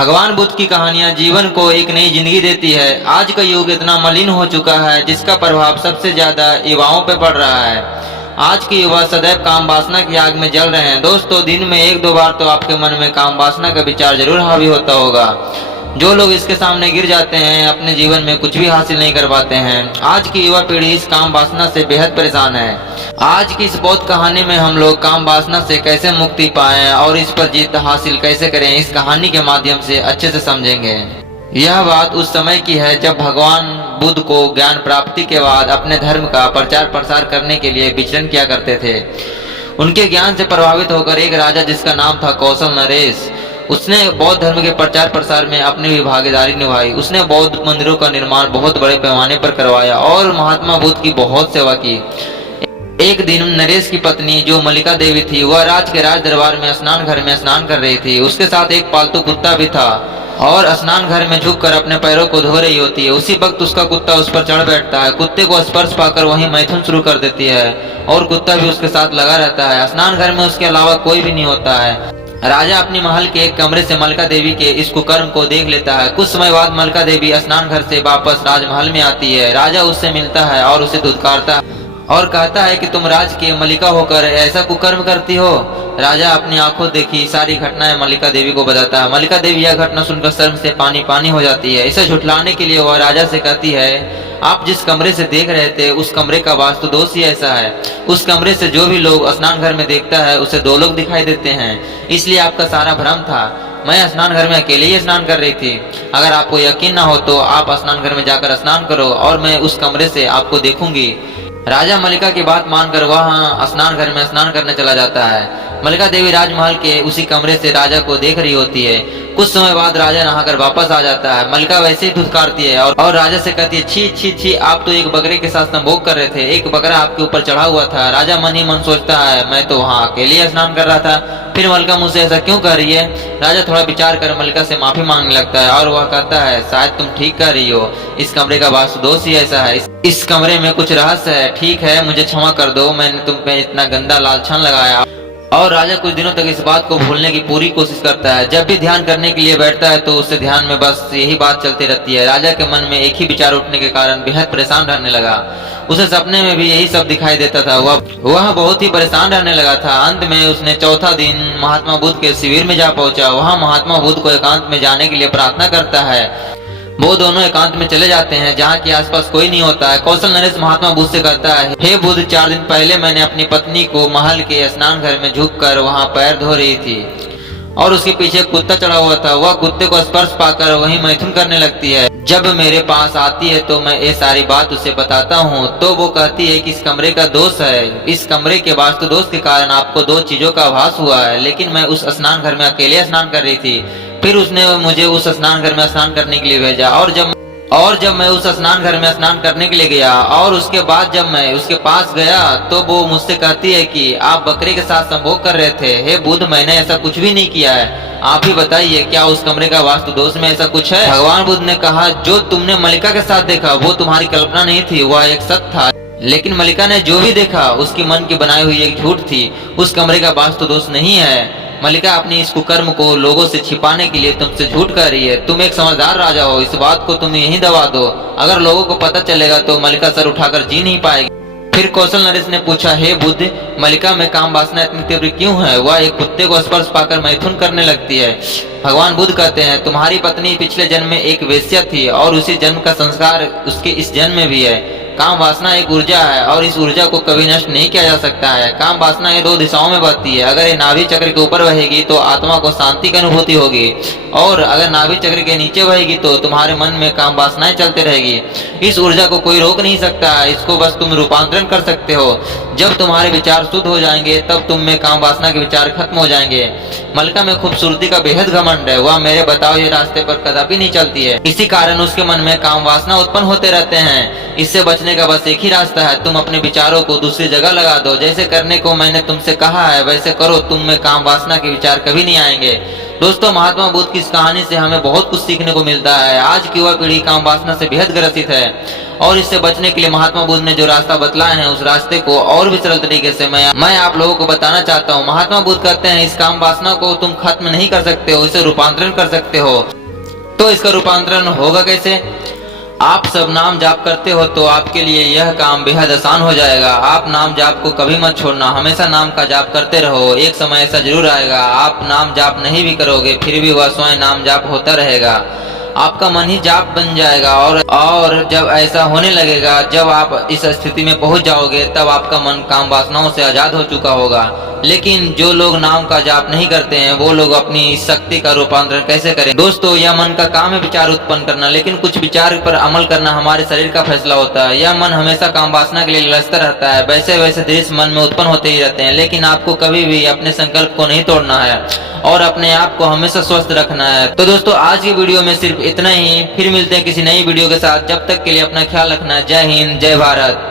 भगवान बुद्ध की कहानियां जीवन को एक नई जिंदगी देती है। आज का युग इतना मलिन हो चुका है जिसका प्रभाव सबसे ज्यादा युवाओं पे पड़ रहा है। आज के युवा सदैव काम वासना की आग में जल रहे हैं। दोस्तों, दिन में एक दो बार तो आपके मन में काम वासना का विचार जरूर हावी होता होगा। जो लोग इसके सामने गिर जाते हैं अपने जीवन में कुछ भी हासिल नहीं कर पाते हैं। आज की युवा पीढ़ी इस काम वासना से बेहद परेशान है। आज की इस बौद्ध कहानी में हम लोग काम वासना से कैसे मुक्ति पाएं और इस पर जीत हासिल कैसे करें, इस कहानी के माध्यम से अच्छे से समझेंगे। यह बात उस समय की है जब भगवान बुद्ध को ज्ञान प्राप्ति के बाद अपने धर्म का प्रचार प्रसार करने के लिए विचरण किया करते थे। उनके ज्ञान से प्रभावित होकर एक राजा जिसका नाम था कौशल नरेश, उसने बौद्ध धर्म के प्रचार प्रसार में अपनी भी भागीदारी निभाई। उसने बौद्ध मंदिरों का निर्माण बहुत बड़े पैमाने पर करवाया और महात्मा बुद्ध की बहुत सेवा की। एक दिन नरेश की पत्नी जो मल्लिका देवी थी, वह राज के राज दरबार में स्नान घर में स्नान कर रही थी। उसके साथ एक पालतू कुत्ता भी था और स्नान घर में झुककर अपने पैरों को धो रही होती है। उसी वक्त उसका कुत्ता उस पर चढ़ बैठता है। कुत्ते को स्पर्श पाकर वही मैथुन शुरू कर देती है और कुत्ता भी उसके साथ लगा रहता है। स्नान घर में उसके अलावा कोई भी नहीं होता है। राजा अपनी महल के एक कमरे से मल्लिका देवी के इस कुकर्म को देख लेता है। कुछ समय बाद मल्लिका देवी स्नान घर से वापस राजमहल में आती है। राजा उससे मिलता है और उसे धुतकारता है और कहता है कि तुम राज की मल्लिका होकर ऐसा कुकर्म करती हो। राजा अपनी आंखों देखी सारी घटनाएं मल्लिका देवी को बताता है। मल्लिका देवी यह घटना सुनकर शर्म से पानी पानी हो जाती है। इसे झुठलाने के लिए वह राजा से कहती है, आप जिस कमरे से देख रहे थे उस कमरे का वास्तु दोष ही ऐसा है। उस कमरे से जो भी लोग स्नान घर में देखता है उसे दो लोग दिखाई देते हैं, इसलिए आपका सारा भ्रम था। मैं स्नान घर में अकेले ही स्नान कर रही थी। अगर आपको यकीन ना हो तो आप स्नान घर में जाकर स्नान करो और मैं उस कमरे से आपको देखूंगी। राजा मल्लिका की बात मानकर वहां स्नान घर में स्नान करने चला जाता है। मल्लिका देवी राजमहल के उसी कमरे से राजा को देख रही होती है। कुछ समय बाद राजा नहाकर वापस आ जाता है। मल्लिका वैसे ही धुतकारती है और राजा से कहती है, छी छी छी, आप तो एक बकरे के साथ संभोग कर रहे थे। एक बकरा आपके ऊपर चढ़ा हुआ था। राजा मन ही मन सोचता है, मैं तो वहाँ अकेले स्नान कर रहा था, फिर मल्लिका मुझसे ऐसा क्यों कर रही है। राजा थोड़ा विचार कर मल्लिका से माफी मांगने लगता है और वह कहता है, शायद तुम ठीक कर रही हो, इस कमरे का वास्तु दोष ही ऐसा है। इस कमरे में कुछ रहस्य है। ठीक है, मुझे क्षमा कर दो, मैंने तुम पे इतना गंदा लालछन लगाया। और राजा कुछ दिनों तक इस बात को भूलने की पूरी कोशिश करता है। जब भी ध्यान करने के लिए बैठता है तो उससे ध्यान में बस यही बात चलती रहती है। राजा के मन में एक ही विचार उठने के कारण बेहद परेशान रहने लगा। उसे सपने में भी यही सब दिखाई देता था। वह बहुत ही परेशान रहने लगा था। अंत में उसने चौथा दिन महात्मा बुद्ध के शिविर में जा पहुंचा। वहां महात्मा बुद्ध को एकांत में जाने के लिए प्रार्थना करता है। वो दोनों एकांत में चले जाते हैं जहाँ के आसपास कोई नहीं होता है। कौशल नरेश महात्मा बुद्ध से कहता है, हे बुद्ध, 4 दिन पहले मैंने अपनी पत्नी को महल के स्नान घर में झुककर वहाँ पैर धो रही थी और उसके पीछे कुत्ता चढ़ा हुआ था। वह कुत्ते को स्पर्श पाकर वही मैथुन करने लगती है। जब मेरे पास आती है तो मैं ये सारी बात उसे बताता हूँ तो वो कहती है कि इस कमरे का दोष है। इस कमरे के वास्तु दोष के कारण आपको 2 चीजों का आभास हुआ है, लेकिन मैं उस स्नान घर में अकेले स्नान कर रही थी। फिर उसने मुझे उस स्नान घर में स्नान करने के लिए भेजा और जब मैं उस स्नान घर में स्नान करने के लिए गया और उसके बाद जब मैं उसके पास गया तो वो मुझसे कहती है कि आप बकरे के साथ संभोग कर रहे थे। हे बुद्ध, मैंने ऐसा कुछ भी नहीं किया है। आप ही बताइए, क्या उस कमरे का वास्तु दोष में ऐसा कुछ है। भगवान बुद्ध ने कहा, जो तुमने मल्लिका के साथ देखा वो तुम्हारी कल्पना नहीं थी, वह एक सत्य था। लेकिन मल्लिका ने जो भी देखा उसकी मन की बनाई हुई एक झूठ थी। उस कमरे का वास्तु दोष नहीं है। मल्लिका अपनी इस कुकर्म को लोगों से छिपाने के लिए तुमसे झूठ कह रही है। तुम एक समझदार राजा हो, इस बात को तुम यहीं दबा दो। अगर लोगों को पता चलेगा तो मल्लिका सर उठाकर जी नहीं पाएगी। फिर कौशल नरेश ने पूछा, हे बुद्ध, मल्लिका में काम वासना इतनी तीव्र क्यों है। वह एक कुत्ते को स्पर्श पाकर मैथुन करने लगती है। भगवान बुद्ध कहते हैं, तुम्हारी पत्नी पिछले जन्म में एक वेश्या थी और उसी जन्म का संस्कार उसके इस जन्म में भी है। काम वासना एक ऊर्जा है और इस ऊर्जा को कभी नष्ट नहीं किया जा सकता है। काम वासना ये 2 दिशाओं में बहती है। अगर ये नाभि चक्र के ऊपर बहेगी तो आत्मा को शांति की अनुभूति होगी और अगर नाभि चक्र के नीचे बहेगी तो तुम्हारे मन में काम वासनाएं चलते रहेगी। इस ऊर्जा को कोई रोक नहीं सकता है, इसको बस तुम रूपांतरण कर सकते हो। जब तुम्हारे विचार शुद्ध हो जाएंगे तब तुम में काम वासना के विचार खत्म हो जाएंगे। मल्लिका में खूबसूरती का बेहद घमंड है। वह मेरे बताए हुए रास्ते पर कदापि नहीं चलती है। इसी कारण उसके मन में काम वासना उत्पन्न होते रहते हैं। इससे बचने का बस एक ही रास्ता है, तुम अपने विचारों को दूसरी जगह लगा दो। जैसे करने को मैंने तुमसे कहा है वैसे करो, तुम में काम वासना के विचार कभी नहीं आएंगे। दोस्तों, महात्मा बुद्ध की इस कहानी से हमें बहुत कुछ सीखने को मिलता है। आज की युवा पीढ़ी काम वासना से बेहद ग्रसित है और इससे बचने के लिए महात्मा बुद्ध ने जो रास्ता बतलाए हैं उस रास्ते को और भी सरल तरीके से मैं आप लोगों को बताना चाहता हूँ। महात्मा बुद्ध कहते हैं इस काम वासना को तुम खत्म नहीं कर सकते हो, इसे रूपांतरण कर सकते हो। तो इसका रूपांतरण होगा कैसे? आप सब नाम जाप करते हो तो आपके लिए यह काम बेहद आसान हो जाएगा। आप नाम जाप को कभी मत छोड़ना, हमेशा नाम का जाप करते रहो। एक समय ऐसा जरूर आएगा आप नाम जाप नहीं भी करोगे फिर भी वह स्वयं नाम जाप होता रहेगा। आपका मन ही जाप बन जाएगा और जब ऐसा होने लगेगा, जब आप इस स्थिति में पहुंच जाओगे तब आपका मन काम वासनाओं से आजाद हो चुका होगा। लेकिन जो लोग नाम का जाप नहीं करते हैं वो लोग अपनी इस शक्ति का रूपांतरण कैसे करें? दोस्तों, यह मन का काम है विचार उत्पन्न करना, लेकिन कुछ विचार पर अमल करना हमारे शरीर का फैसला होता है। यह मन हमेशा काम वासना के लिए ललचता रहता है। वैसे वैसे दृश्य मन में उत्पन्न होते ही रहते हैं, लेकिन आपको कभी भी अपने संकल्प को नहीं तोड़ना है और अपने आप को हमेशा स्वस्थ रखना है। तो दोस्तों, आज की वीडियो में सिर्फ इतना ही। फिर मिलते हैं किसी नई वीडियो के साथ। जब तक के लिए अपना ख्याल रखना। जय हिंद, जय भारत।